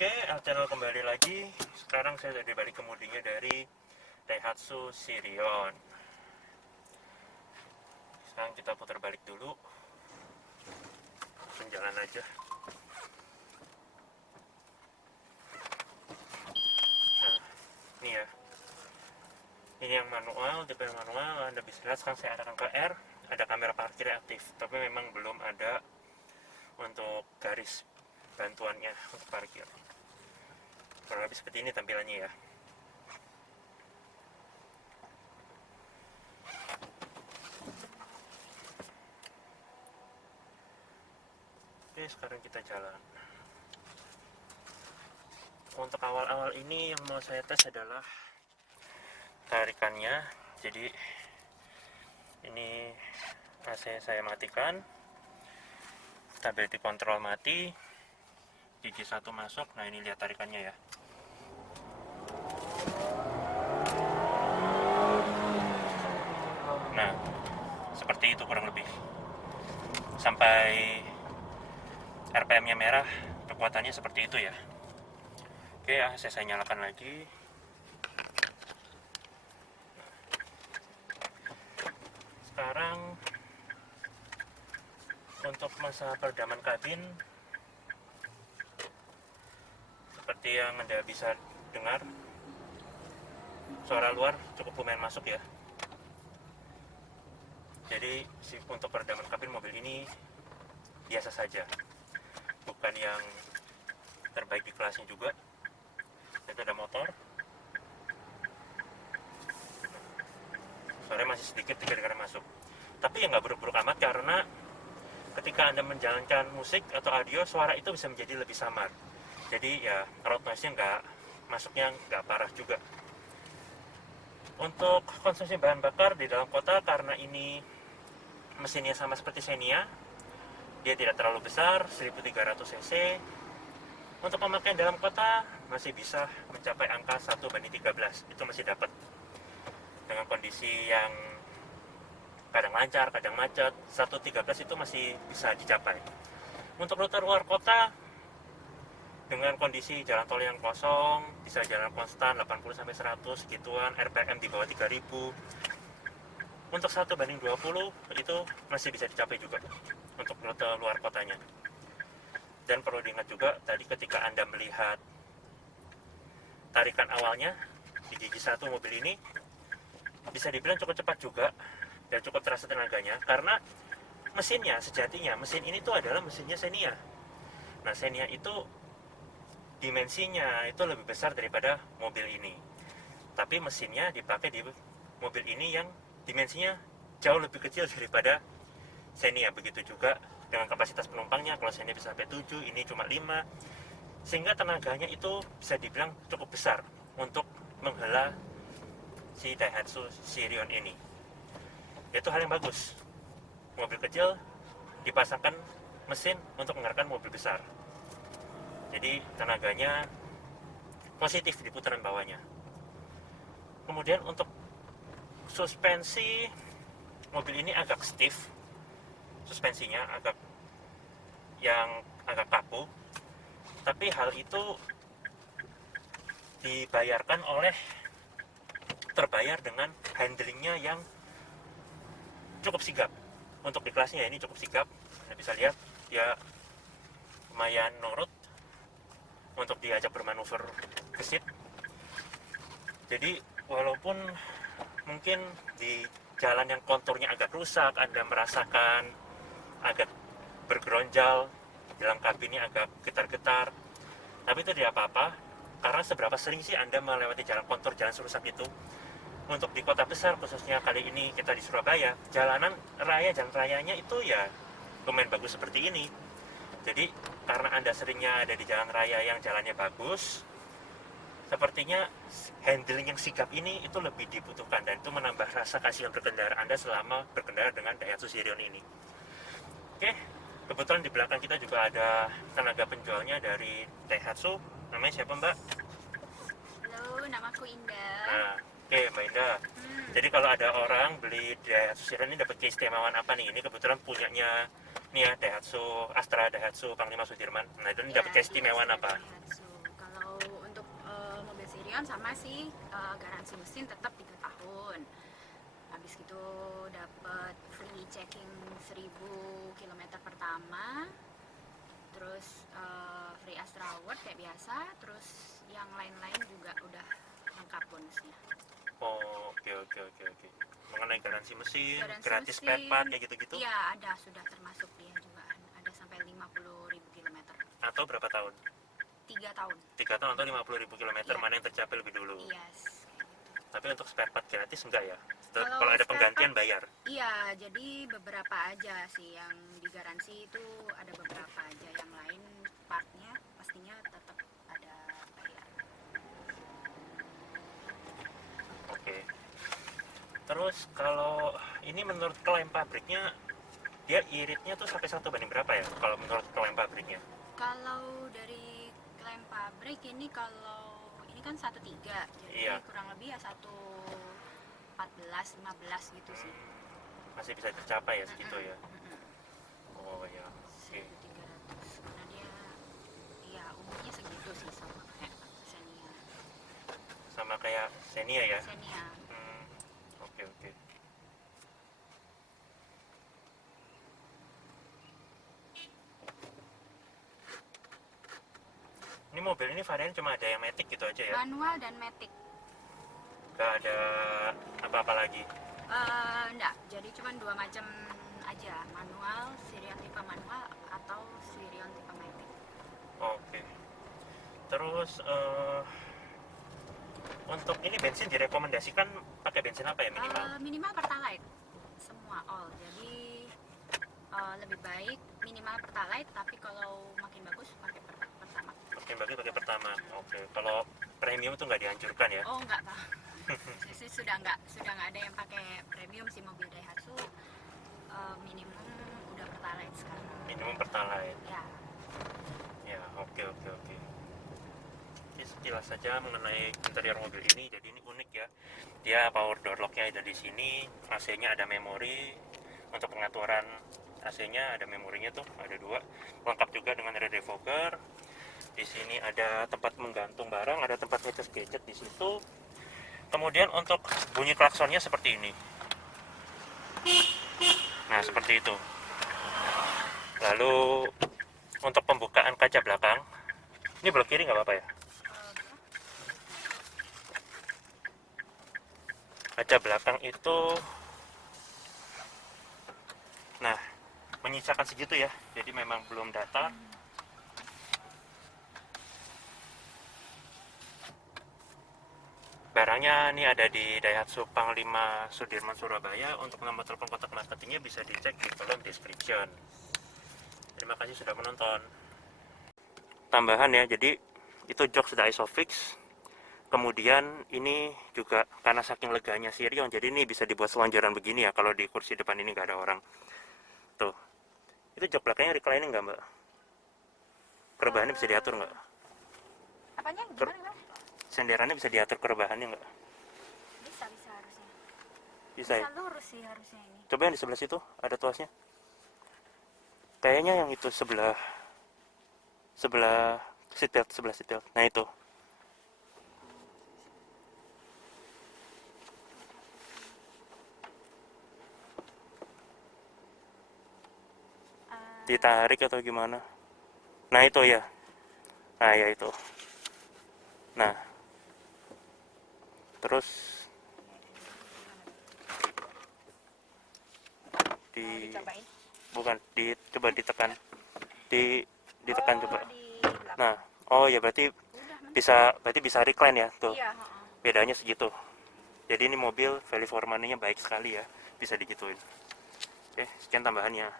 Oke, channel kembali lagi. Sekarang saya sudah balik kemudinya dari Daihatsu Sirion. Sekarang kita putar balik dulu. Langsung jalan aja. Nah, ini ya. Ini yang manual, tipe yang manual. Anda bisa lihat sekarang saya arahkan ke R. Ada kamera parkir aktif, tapi memang belum ada untuk garis bantuannya untuk parkir. Kurang lebih seperti ini tampilannya ya. Oke, sekarang kita jalan. Untuk awal-awal ini yang mau saya tes adalah tarikannya. Jadi ini AC saya matikan, stability control mati, gigi 1 masuk. Nah, ini lihat tarikannya ya. Nah, seperti itu kurang lebih. Sampai RPM-nya merah, kekuatannya seperti itu ya. Oke, saya nyalakan lagi. Sekarang untuk masa peredaman kabin, seperti yang Anda bisa dengar, suara luar cukup lumayan masuk ya. Jadi untuk peredaman kabin mobil ini biasa saja, bukan yang terbaik di kelasnya juga. Itu ada motor, suaranya masih sedikit kedengaran masuk, tapi ya nggak buruk-buruk amat, karena ketika Anda menjalankan musik atau audio, suara itu bisa menjadi lebih samar. Jadi ya road noise-nya masuknya nggak parah juga. Untuk konsumsi bahan bakar di dalam kota, karena ini mesinnya sama seperti Xenia, dia tidak terlalu besar, 1300 cc. Untuk pemakaian dalam kota masih bisa mencapai angka 1:13, itu masih dapat. Dengan kondisi yang kadang lancar, kadang macet, 1:13 itu masih bisa dicapai. Untuk rute luar kota, dengan kondisi jalan tol yang kosong, bisa jalan konstan 80-100 gituan, RPM di bawah 3000. Untuk 1:20 itu masih bisa dicapai juga untuk rute luar kotanya. Dan perlu diingat juga, tadi ketika Anda melihat tarikan awalnya di gigi 1 mobil ini, bisa dibilang cukup cepat juga dan cukup terasa tenaganya, karena mesinnya sejatinya, mesin ini tuh adalah mesinnya Xenia. Nah, Xenia itu dimensinya itu lebih besar daripada mobil ini, tapi mesinnya dipakai di mobil ini yang dimensinya jauh lebih kecil daripada Xenia. Begitu juga dengan kapasitas penumpangnya, kalau Xenia bisa sampai 7, ini cuma 5, sehingga tenaganya itu bisa dibilang cukup besar untuk menghela si Daihatsu Sirion ini. Itu hal yang bagus, mobil kecil dipasangkan mesin untuk menggerakkan mobil besar, jadi tenaganya positif di putaran bawahnya. Kemudian untuk suspensi, mobil ini agak stiff, suspensinya agak kaku, tapi hal itu terbayar dengan handlingnya yang cukup sigap. Untuk di kelasnya ini cukup sigap, Anda bisa lihat ya, lumayan nurut untuk diajak bermanuver gesit. Jadi walaupun mungkin di jalan yang konturnya agak rusak, Anda merasakan agak bergeronjal, dalam kabinnya agak getar-getar, tapi itu tidak apa-apa, karena seberapa sering sih Anda melewati jalan kontur, jalan rusak itu. Untuk di kota besar, khususnya kali ini kita di Surabaya, jalan rayanya itu ya lumayan bagus seperti ini. Jadi karena Anda seringnya ada di jalan raya yang jalannya bagus, sepertinya handling yang sigap ini itu lebih dibutuhkan, dan itu menambah rasa kasihan berkendara Anda selama berkendara dengan Daihatsu Sirion ini. Oke, kebetulan di belakang kita juga ada tenaga penjualnya dari Daihatsu. Namanya siapa, Mbak? Halo, namaku Indah. Nah, oke, Mbak Indah. Jadi kalau ada orang beli Daihatsu Sirion ini dapat keistimewaan apa nih? Ini kebetulan punyanya nih ya, Daihatsu Astra, Daihatsu Panglima Sudirman. Nah, itu dapat keistimewaan apa? Daihatsu. Sirion sama sih, garansi mesin tetap 3 tahun. Habis itu dapat free checking 1000 km pertama, terus free Astra Award kayak biasa, terus yang lain-lain juga udah lengkap bonusnya. Oh, oke. Mengenai garansi mesin, Garansi gratis mesin, spare part kayak gitu-gitu? Iya, ada, sudah termasuk dia juga. Ada sampai 50.000 km. Atau berapa tahun? 3 tahun. 3 tahun atau 50.000 km, Iya. mana yang tercapai lebih dulu? Yes. Tapi untuk spare part gratis enggak ya? Kalau Kalau ada spare penggantian part, bayar? Iya, jadi beberapa aja sih yang digaransi itu, ada beberapa aja. Yang lain partnya pastinya tetap ada bayar. Oke. Terus kalau ini menurut klaim pabriknya, dia iritnya tuh sampai 1 banding berapa ya? Kalau menurut klaim pabriknya? Kalau dari klaim pabrik ini, kalau ini kan 1,3, jadi Iya. kurang lebih ya 1,14, 15 gitu sih. Masih bisa tercapai ya segitu ya? Mm-mm. Oh ya, oke. 1.300, karena dia ya umurnya segitu sih, sama kayak Xenia. Sama kayak Xenia ya? Xenia. Oke. Ini mobil ini varian cuma ada yang matic gitu aja ya? Manual dan matic. Gak ada apa-apa lagi? Enggak, jadi cuma 2 macam aja, manual, Sirion tipe manual atau Sirion tipe matic. Oke. Terus untuk ini bensin direkomendasikan pakai bensin apa ya minimal? Minimal Pertalite semua all, jadi lebih baik minimal Pertalite, tapi kalau makin bagus pakai Pertamax. Makin bagi pakai pertama. Oke. Kalau premium tuh nggak dianjurkan ya? Oh enggak Pak. sudah nggak ada yang pakai premium sih mobil Daihatsu. Minimum udah Pertalite sekarang. Minimum Pertalite. Ya. Ya, oke. Jadi sekilas saja mengenai interior mobil ini. Jadi ini unik ya. Dia power door lock-nya ada di sini, AC-nya ada memori. Untuk pengaturan AC-nya ada memorinya tuh, ada 2. Lengkap juga dengan rear defogger. Di sini ada tempat menggantung barang, ada tempat ngecas gadget di situ. Kemudian untuk bunyi klaksonnya seperti ini. Nah, seperti itu. Lalu untuk pembukaan kaca belakang, ini belok kiri nggak apa-apa ya? Kaca belakang itu, nah, menyisakan segitu ya. Jadi memang belum datar. Barangnya ini ada di Daihatsu Panglima Sudirman Surabaya. Untuk nomor telepon kontak marketingnya bisa dicek di kolom description. Terima kasih sudah menonton. Tambahan ya, jadi itu jok sudah isofix. Kemudian ini juga karena saking leganya Sirion, jadi ini bisa dibuat selonjoran begini ya. Kalau di kursi depan ini nggak ada orang. Tuh, itu jok belakangnya reclining nggak mbak? Perubahannya bisa diatur nggak? Apanya gimana? Senderannya bisa diatur perubahannya nggak? Bisa harusnya. Bisa ya? Lurus sih harusnya ini. Coba yang di sebelah situ ada tuasnya. Kayaknya yang itu sebelah seatbelt. Nah itu. Ditarik atau gimana? Nah itu ya. Nah ya itu. Nah. Terus Dicobain. bukan coba ditekan. Ditekan coba. Di belakang. Nah, oh ya berarti bisa recline ya tuh. Iya, Bedanya segitu. Jadi ini mobil value for money-nya baik sekali ya, bisa digituin. Oke, sekian tambahannya.